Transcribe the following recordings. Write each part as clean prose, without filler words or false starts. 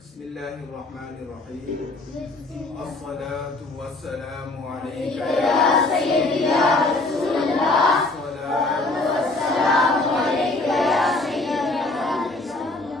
بسم الله الرحمن الرحيم. الصلاة والسلام عليك يا سيدي يا رسول الله. الصلاة والسلام عليك يا سيدي يا رسول الله.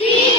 3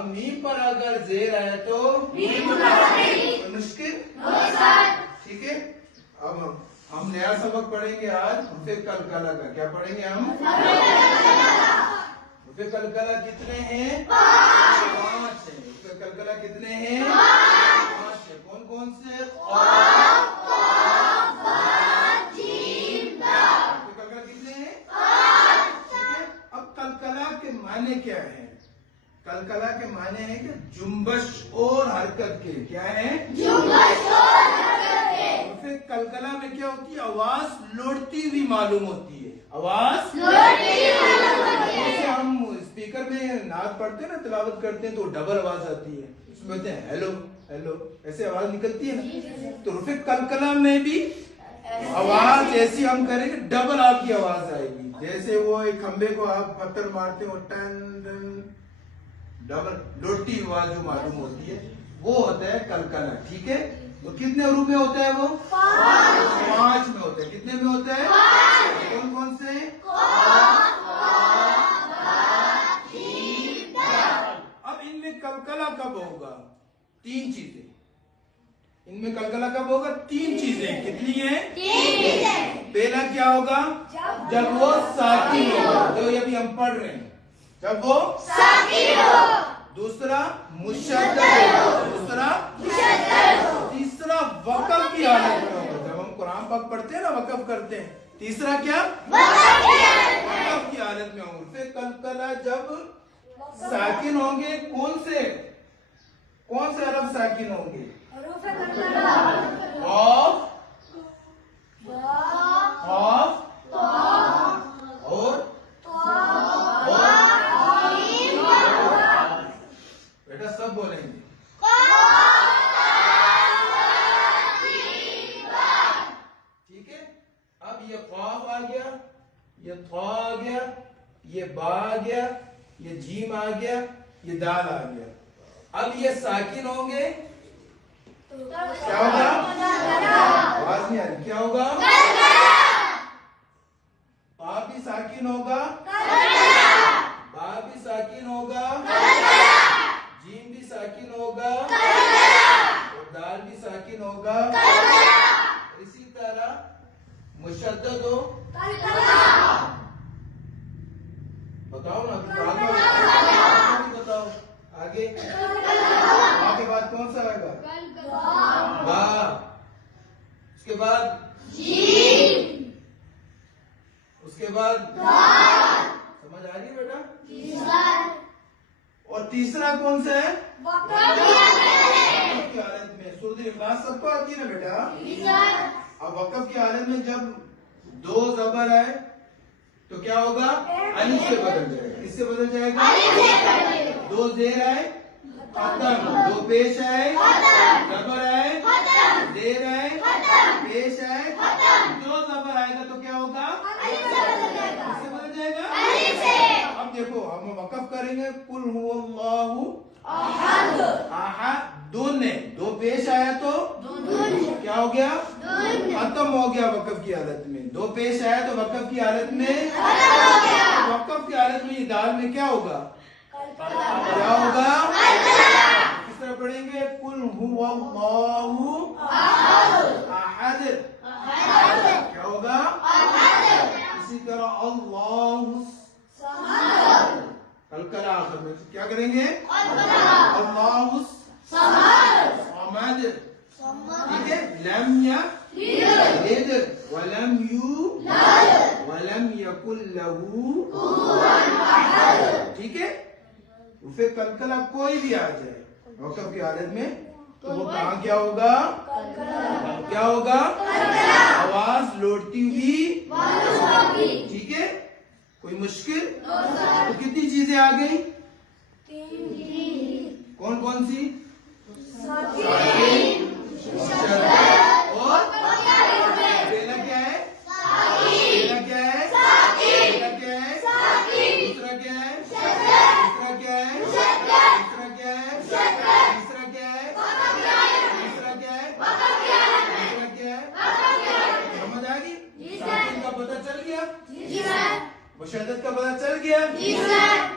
اب میم پر اگر زیر ہے تو کوئی مشکل؟ ٹھیک ہے. اب ہم نیا سبق پڑھیں گے آج حرف قلقلہ کا. کیا پڑھیں گے ہم؟ حرف قلقلہ کتنے ہیں؟ 5 ہیں. حرف قلقلہ کتنے ہیں؟ 5 ہیں. کون کون سے؟ قاف قاف با جیم تا. حرف قلقلہ کتنے ہیں؟ 5. ٹھیک ہے. اب قلقلہ کے معنی کیا ہیں؟ قلقلہ کے معنی ہیں کہ جنبش اور حرکت کے. کیا ہے؟ جنبش اور حرکت کے. پھر قلقلہ میں کیا ہوتی ہے؟ آواز لوٹتی ہوئی معلوم ہوتی ہے. آواز لوٹتی ہوئی معلوم ہوتی ہے. جیسے ہم اسپیکر میں نعت پڑھتے ہیں نا، تلاوت کرتے ہیں تو ڈبل آواز آتی ہے. اس میں کہتے ہیں ہیلو ہیلو، ایسے آواز نکلتی ہے نا. تو رفع قلقلہ میں بھی آواز ایسی ہم کریں کہ ڈبل آپ کی آواز آئے گی. جیسے وہ ایک کھمبے کو آپ پتھر مارتے ہو، ٹن ٹن، ڈبل لوٹتی آواز جو معلوم ہوتی ہے وہ ہوتا ہے قلقلہ. ٹھیک ہے. تو کتنے حروف میں ہوتا ہے وہ؟ 5 میں ہوتا ہے. کتنے میں ہوتا ہے؟ 5. کون کون سے؟ اب ان میں قلقلہ کب ہوگا؟ 3 چیزیں. ان میں قلقلہ کب ہوگا؟ 3 چیزیں. کتنی ہیں؟ 3. پہلا کیا ہوگا؟ جب وہ ساکن ہوگا، جو ابھی ہم پڑھ رہے ہیں، جب وہ ساکن ہو. دوسرا مشدد ہو. دوسرا مشدد ہو. تیسرا وقف کی حالت میں ہوگا. جب ہم قرآن پاک پڑھتے ہیں نا، وقف کرتے ہیں. تیسرا کیا؟ وقف کی حالت میں ہوں. پھر قلقلہ جب ساکن ہوں گے، کون سے حرف ساکن ہوں گے؟ قاف قاف اور بیٹا سب بولیں گے. ٹھیک ہے. اب یہ قاف آ گیا، یہ طا آ گیا، یہ با آ گیا، یہ جیم آ گیا، یہ دال آ گیا. اب یہ ساکن ہوں گے، کیا ہوگا؟ آواز نہیں آ رہی. کیا ہوگا؟ پا بھی ساکن ہوگا، با بھی ساکن ہوگا، جیم بھی ساکن ہوگا اور دال بھی ساکن ہوگا. اسی طرح مشدد ہو. بتاؤ نا، بتاؤ آگے. با کے بعد کون سا آئے گا؟ با. اس کے بعد جیم. اس کے بعد سمجھ آ رہی بیٹا؟ اور تیسرا کون سا ہے؟ وقف کی حالت میں. سورۃ اخلاص سب کو آتی ہے نا بیٹا؟ اب وقف کی حالت میں جب 2 زبر آئے تو کیا ہوگا؟ الف سے بدل جائے گا. کس سے بدل جائے گا؟ 2 زیر آئے ختم، 2 پیش آئے زبر آئے زیر آئے پیش آئے 2 زبر آئے گا تو کیا ہوگا؟ کس سے بدل جائے گا؟ اب دیکھو ہم وقف کریں گے. قل هو اللہ احد. دون نے 2 پیش آیا تو کیا ہو گیا؟ ختم ہو گیا. وقف کی حالت میں 2 پیش آیا تو وقف کی حالت میں وقف کی حالت میں یہ دال میں کیا ہوگا؟ کیا ہوگا؟ کس طرح پڑھیں گے؟ قل هو اللہ احد. کیا ہوگا؟ اسی طرح اللہ قلقلہ آخر میں کیا کریں گے؟ اللہ صمد. ٹھیک ہے. لم یلد ولم یولد ولم یکن له کفوا احد. ٹھیک ہے. پھر قلقلہ کوئی بھی آ جائے وقف کی حالت میں تو وہ کہاں کیا ہوگا؟ کیا ہوگا؟ آواز لوٹتی ہوئی. ٹھیک ہے. کوئی مشکل؟ تو کتنی چیزیں آ گئی؟ 3. کون کون سی؟ ساکن، مشدد اور پہلا کیا ہے؟ پہلا کیا ہے؟ پہلا کیا ہے؟ دوسرا کیا ہے؟ تیسرا کیا ہے؟ تیسرا کیا ہے؟ تیسرا کیا ہے؟ تیسرا کیا ہے؟ تیسرا کیا ہے؟ سمجھ آ گئی؟ ساکن کا پتہ چل گیا؟ مشدد کا پتہ چل گیا؟